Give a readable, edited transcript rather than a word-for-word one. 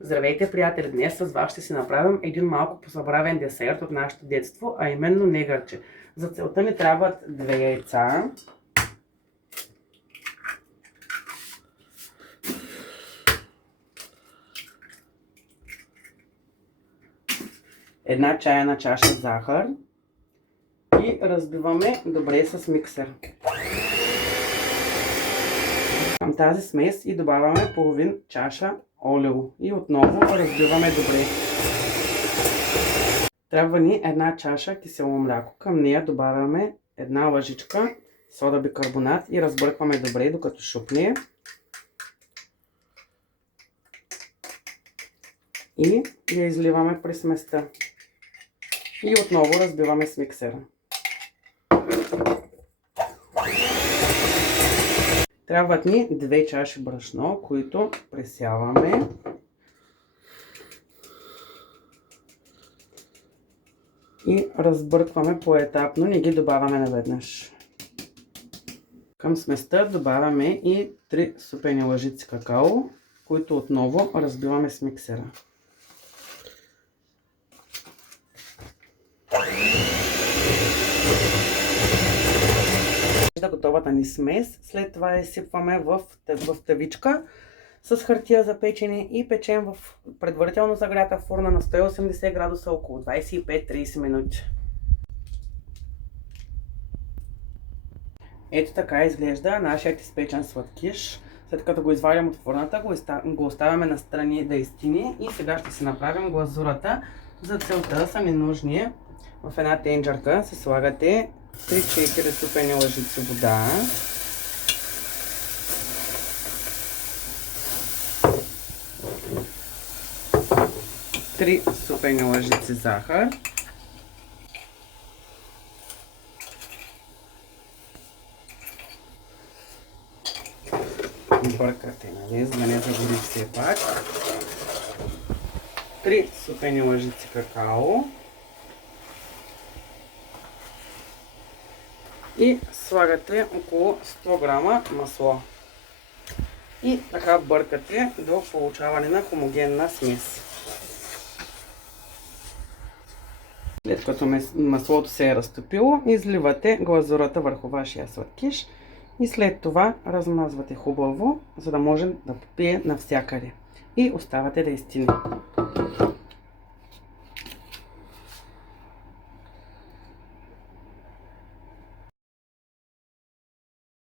Здравейте, приятели! Днес с вас ще си направим един малко позабравен десерт от нашето детство, а именно негърче. За целта ни трябват 2 яйца, една чайна чаша захар и разбиваме добре с миксер. Към тази смес и добавяме половин чаша олио и отново разбиваме добре. Трябва ни една чаша кисело мляко. Към нея добавяме една лъжичка сода бикарбонат и разбъркваме добре докато шупне. И я изливаме при сместа. И отново разбиваме с миксера. Трябват ни 2 чаши брашно, които пресяваме. И разбъркваме поетапно, не ги добавяме наведнъж. Към сместа добавяме и 3 супени лъжици какао, които отново разбиваме с миксера. Готовата ни смес, след това я изсипваме в тавичка с хартия за печене и печем в предварително загрята фурна на 180 градуса около 25-30 минути. Ето така изглежда нашият изпечен сладкиш. След като го извадим от фурната, го оставяме настрани да изтине и сега ще си направим глазурата. За целта са ни нужни в една тенджерка се слагате 3-4 супени лъжици вода, три супени лъжици захар, бъркате, нали, за да не загори все пак, 3 супени лъжици какао и слагате около 100 грама масло. И така бъркате до получаване на хомогенна смес. След като маслото се е разтопило, изливате глазурата върху вашия сладкиш и след това размазвате хубаво, за да може да попие навсякъде. И оставате да изтине.